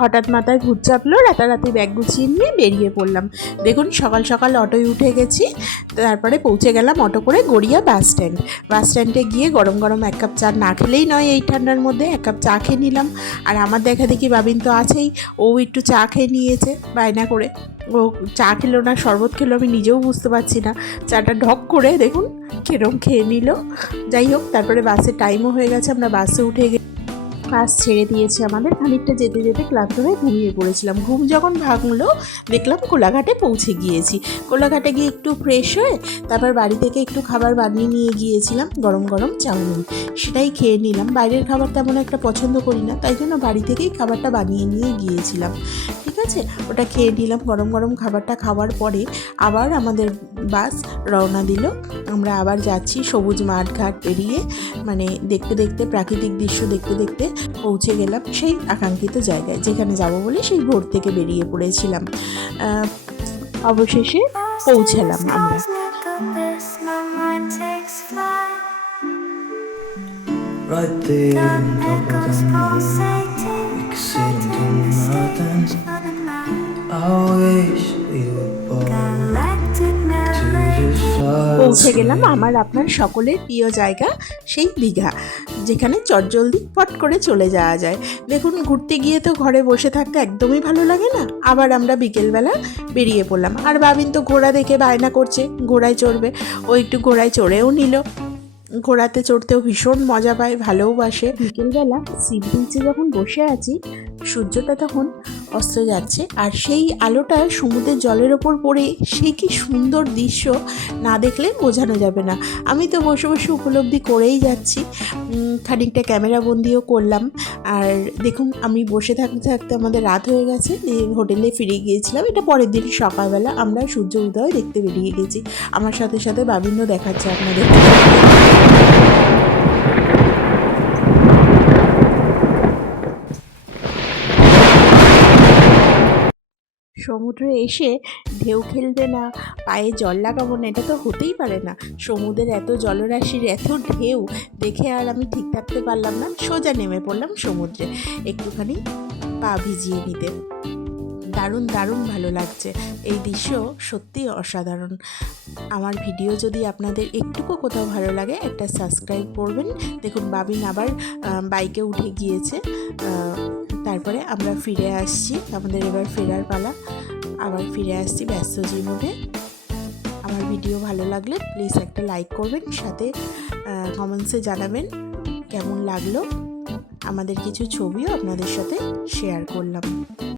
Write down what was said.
হঠাৎ মাথায় ভূত চাপলো, রাতারাতি ব্যাগ গুছিয়ে নিয়ে বেরিয়ে পড়লাম। দেখুন সকাল সকাল অটোয় উঠে গেছি, তারপরে পৌঁছে গেলাম অটো করে গড়িয়া বাস স্ট্যান্ড। বাস স্ট্যান্ডে গিয়ে গরম গরম এক কাপ চা না খেলেই নয়, এই ঠান্ডার মধ্যে এক কাপ চা খেয়ে নিলাম। আর আমার দেখা দেখি বাবিন তো আছেই, ও একটু চা খেয়ে নিয়েছে বায়না করে। ও চা খেলো না শরবত খেলো আমি নিজেও বুঝতে পারছি না। চাটা ঢক করে দেখুন কেরম খেয়ে নিল। যাই হোক, তারপরে বাসের টাইমও হয়ে গেছে, আমরা বাসে উঠে বাস ছেড়ে দিয়েছে আমাদের। খানিকটা যেতে যেতে ক্লান্ত হয়ে ঘুমিয়ে পড়েছিলাম। ঘুম যখন ভাঙলো দেখলাম কোলাঘাটে পৌঁছে গিয়েছি। কোলাঘাটে গিয়ে একটু ফ্রেশ হয়ে তারপর বাড়ি থেকে একটু খাবার বানিয়ে নিয়ে গিয়েছিলাম, গরম গরম চাউমিন। সেটাই খেয়ে নিলাম। বাইরের খাবার তেমন একটা পছন্দ করি না, তাই জন্য বাড়ি থেকেই খাবারটা বানিয়ে নিয়ে গিয়েছিলাম। ঠিক আছে, ওটা খেয়ে নিলাম। গরম গরম খাবারটা খাওয়ার পরে আবার আমাদের বাস রওনা দিল। আমরা আবার যাচ্ছি সবুজ মাঠ ঘাট পেরিয়ে, মানে দেখতে দেখতে প্রাকৃতিক দৃশ্য দেখতে দেখতে পৌঁছে গেলাম সেই আকাঙ্ক্ষিত জায়গায়, যেখানে যাব বলে সেই ভোর থেকে বেরিয়ে পড়েছিলাম। অবশেষে পৌঁছালাম আমরা। Right there on top of the moon, exceeding nothing. I wish we were born to just fly. পৌঁছে গেলাম আমার আপনার সকলের প্রিয় জায়গা, সেই দীঘা, যেখানে চটজলদি পট করে চলে যাওয়া যায়। দেখুন ঘুরতে গিয়ে তো ঘরে বসে থাকতে একদমই ভালো লাগে না। আবার আমরা বিকেলবেলা বেরিয়ে পড়লাম। আর বাবিন তো ঘোড়া দেখে বায়না করছে ঘোড়ায় চড়বে, ও একটু ঘোড়ায় চড়েও নিল। ঘোড়াতে চড়তেও ভীষণ মজা পায়, ভালোবাসে। বিকেলবেলা সি বিচে যখন বসে আছি, সূর্যটা তখন অস্ত যাচ্ছে, আর সেই আলোটা সমুদ্রের জলের ওপর পড়ে সে কি সুন্দর দৃশ্য, না দেখলে বোঝানো যাবে না। আমি তো বসে বসে উপলব্ধি করেই যাচ্ছি, খানিকটা ক্যামেরা বন্দিও করলাম। আর দেখুন আমি বসে থাকতে থাকতে আমাদের রাত হয়ে গেছে, হোটেলে ফিরে গিয়েছিলাম। এটা পরের দিন সকালবেলা আমরা সূর্য উদয় দেখতে বেরিয়ে গেছি। আমার সাথে সাথে বাবিনও দেখাচ্ছে আপনাদের। সমুদ্রে এসে ঢেউ খেলবে না, পায়ে জল লাগাবো না, এটা তো হতেই পারে না। সমুদ্রের এত জলরাশির এত ঢেউ দেখে আর আমি ঠিক থাকতে পারলাম না, সোজা নেমে পড়লাম সমুদ্রে একটুখানি পা ভিজিয়ে নিতে। দারুণ দারুণ ভালো লাগছে, এই দৃশ্য সত্যি অসাধারণ। আমার ভিডিও যদি আপনাদের একটুকু কোথাও ভালো লাগে একটা সাবস্ক্রাইব করবেন। দেখুন বাবিন আবার বাইকে উঠে গিয়েছে। তারপরে আমরা ফিরে আসছি, আমাদের এবার ফেরার পালা। আবার ফিরে আসছি ব্যস্ত জীবনে। আমার ভিডিও ভালো লাগলে প্লিজ একটা লাইক করবেন, সাথে কমেন্টসে জানাবেন কেমন লাগলো। আমাদের কিছু ছবিও আপনাদের সাথে শেয়ার করলাম।